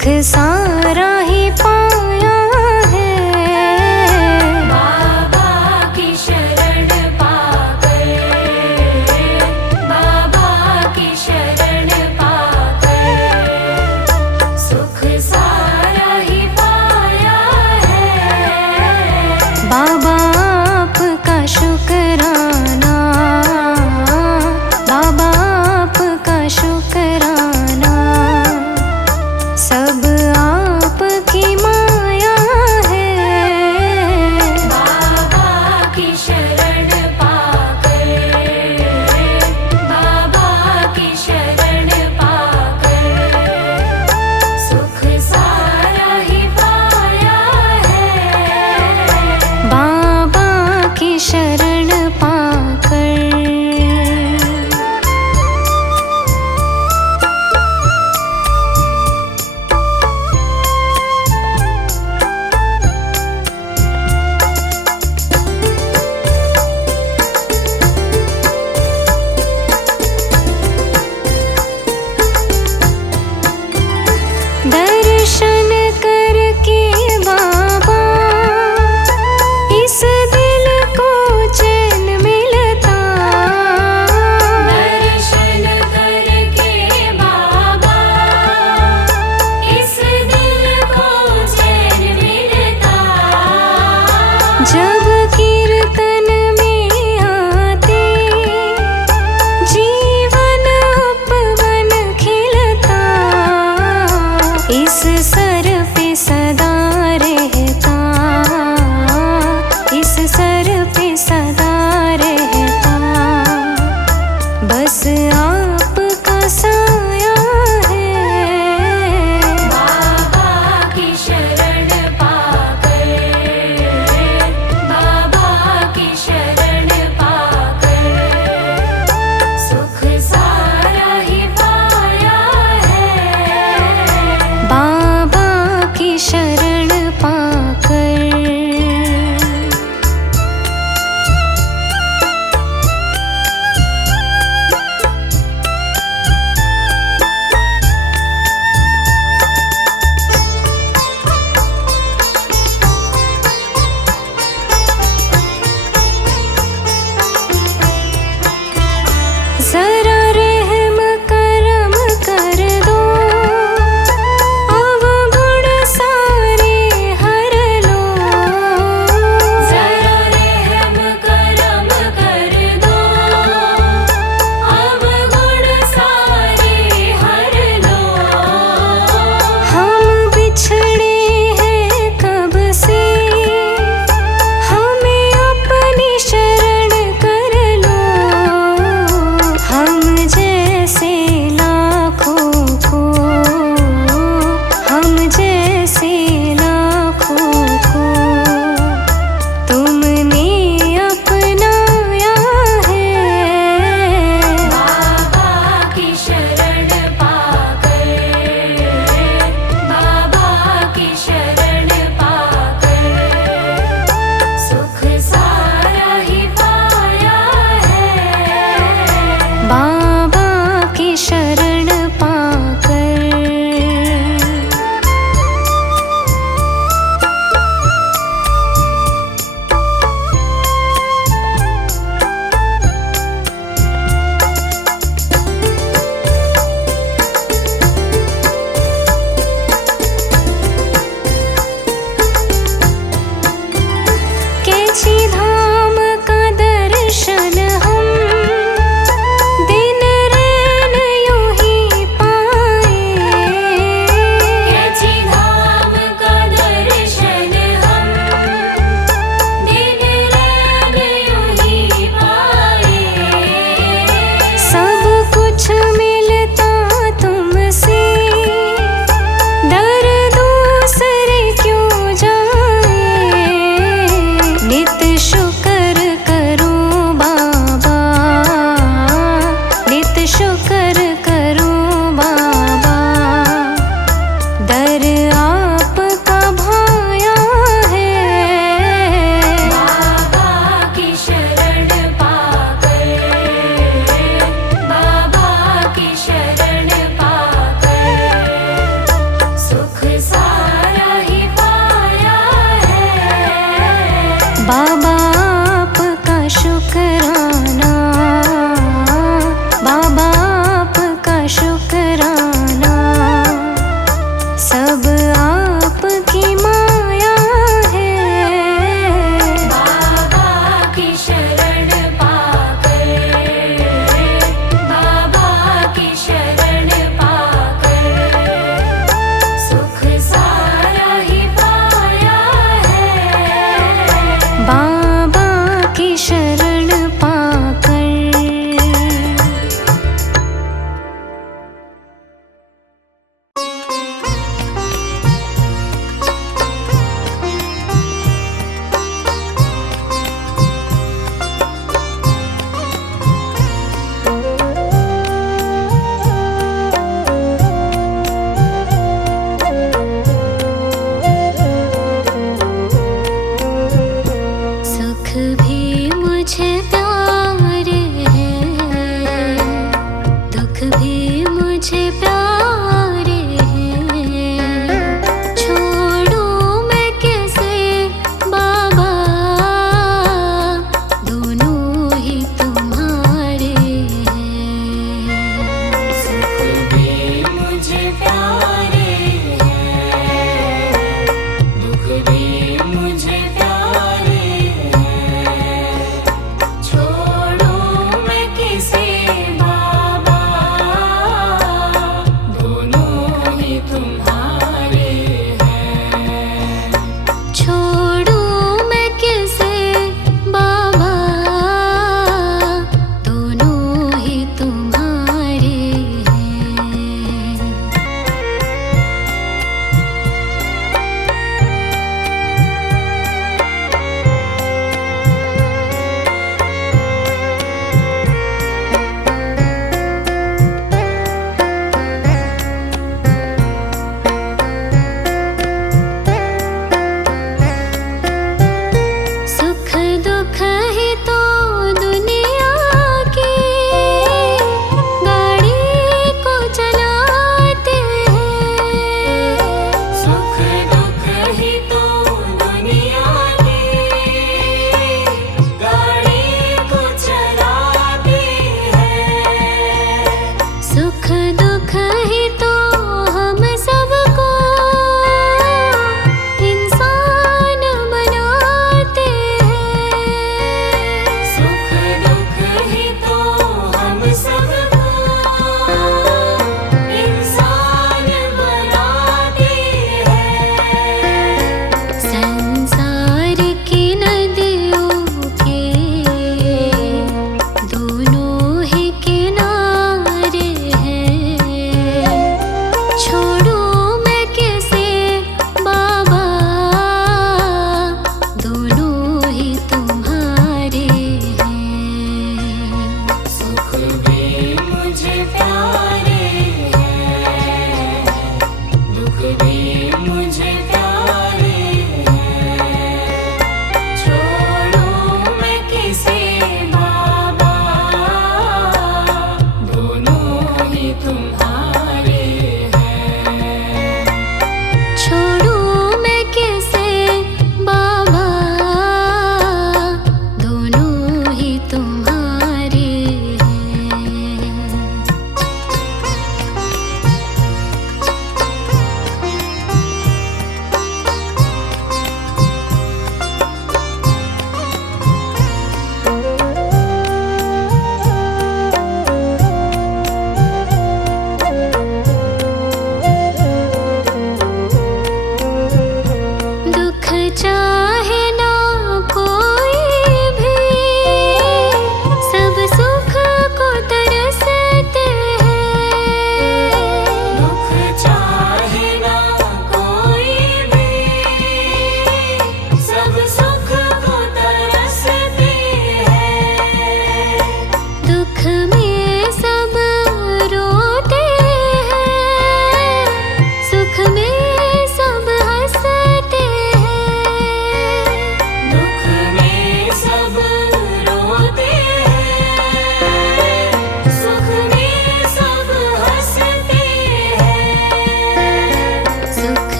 सुख सारा ही पाया है। बाबा की शरण पाकर, बाबा की शरण पाकर सुख सारा ही पाया है। बाबा आपका शुक्राना, बाबा आपका शुक्राना, सब आपकी माया है। बाबा की शरण पाकर, बाबा की शरण पाकर सुख सारा ही पाया है। बाबा की शरण पाकर। दर्शन करके बाबा इस दिल को चैन मिलता। दर्शन करके बाबा इस दिल को चैन मिलता। जब कीर्तन में आते जीवन उपवन खिलता। इस सर पे सदा रहता, इस सर पे सदा रहता, बस आपका साया है। बाबा की शरण पाकर, बाबा की शरण पाकर सुख सारा ही पाया है। बाबा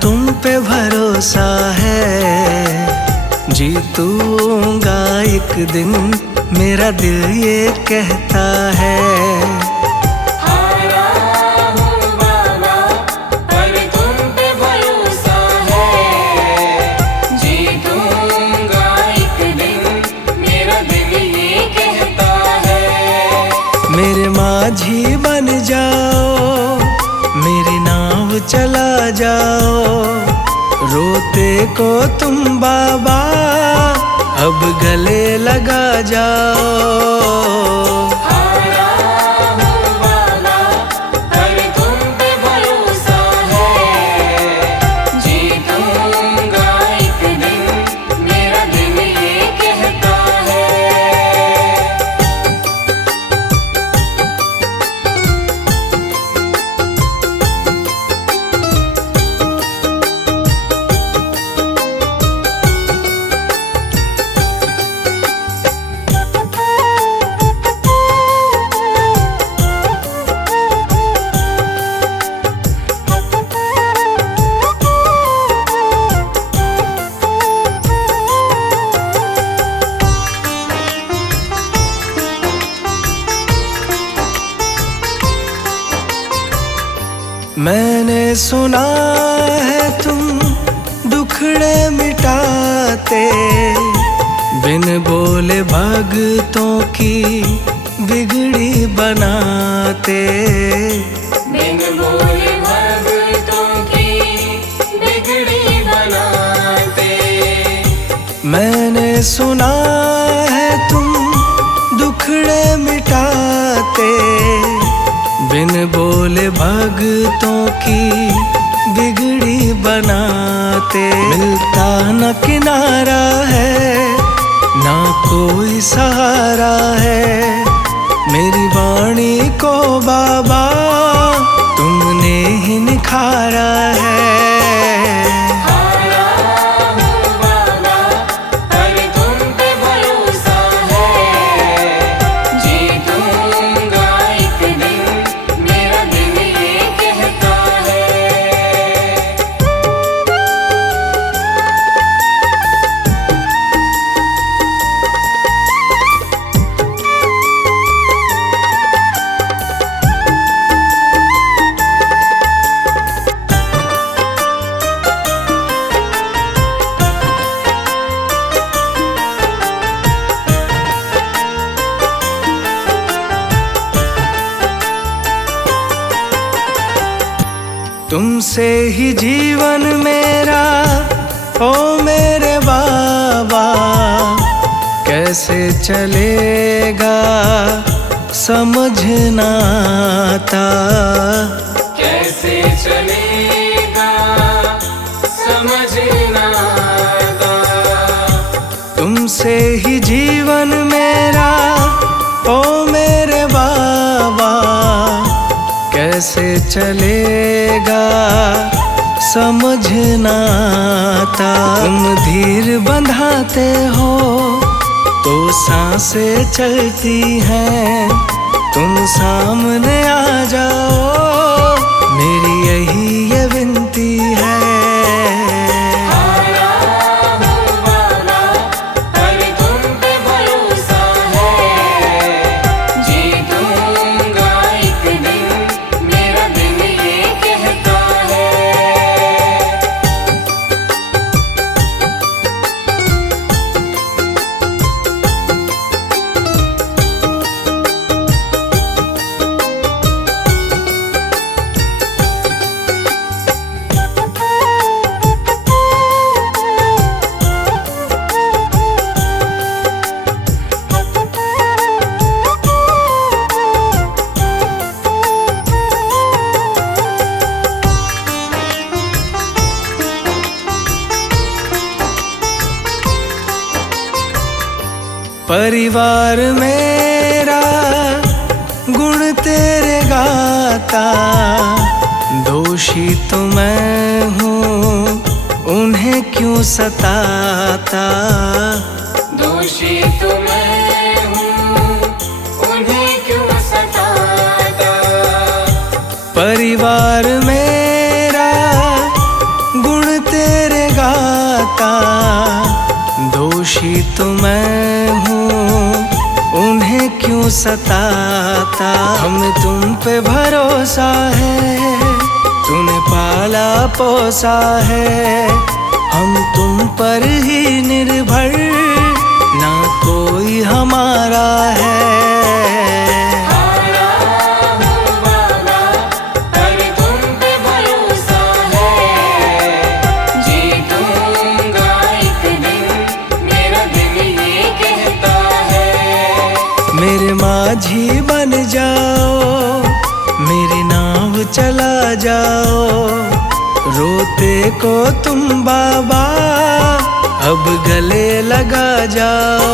तुम पे भरोसा है। जीतूंगा एक दिन, मेरा दिल ये कहता है। हारा हूँ बाबा पर तुम पे भरोसा है। जीतूंगा एक दिन, मेरा दिल ये कहता है। मेरे माझी बन जाओ, मेरी नाव चला जाओ। रोते को तुम बाबा अब गले लगा जाओ। हारा हूँ बाबा पर तुम पे भरोसा है। जीतूंगा एक दिन, मेरा दिल ये कहता है। मैंने सुना है तुम दुखड़े मिटाते, बिन बोले भगतों की बिगड़ी बनाते। बिन बोले भगतों की बिगड़ी बनाते। मैंने सुना है तुम दुखड़े मिटाते, बिन बोले भगतों की बिगड़ी बनाते। मिलता न किनारा है, ना कोई सहारा है। मेरी वाणी को बाबा तुमने ही निखारा है। हारा हूँ बाबा पर तुम पे भरोसा है। जीतूंगा एक दिन, मेरा दिल ये कहता है। तुमसे ही जीवन मेरा, ओ मेरे बाबा। कैसे चलेगा समझ ना आता। कैसे चलेगा समझ ना आता। तुमसे ही जीवन मेरा, ओ मेरे बाबा। कैसे चलेगा समझ ना आता। तुम धीर बंधाते हो तो सांसें चलती हैं। तुम सामने आ जाओ, मेरी यही ये विनती है। हारा हूँ बाबा पर तुम पे भरोसा है। जीतूंगा एक दिन, मेरा दिल ये कहता है। परिवार मेरा गुण तेरे गाता। दोषी तो मैं हूँ, उन्हें क्यों सताता। दोषी तो मैं हूँ, उन्हें क्यों सताता। परिवार मेरा तो मैं हूँ, उन्हें क्यों सताता। हमें तुम पे भरोसा है, तूने पाला पोसा है। हम तुम पर ही निर्भर, ना कोई हमारा है। मेरे माझी बन जाओ, मेरी नाव चला जाओ। रोते को तुम बाबा अब गले लगा जाओ।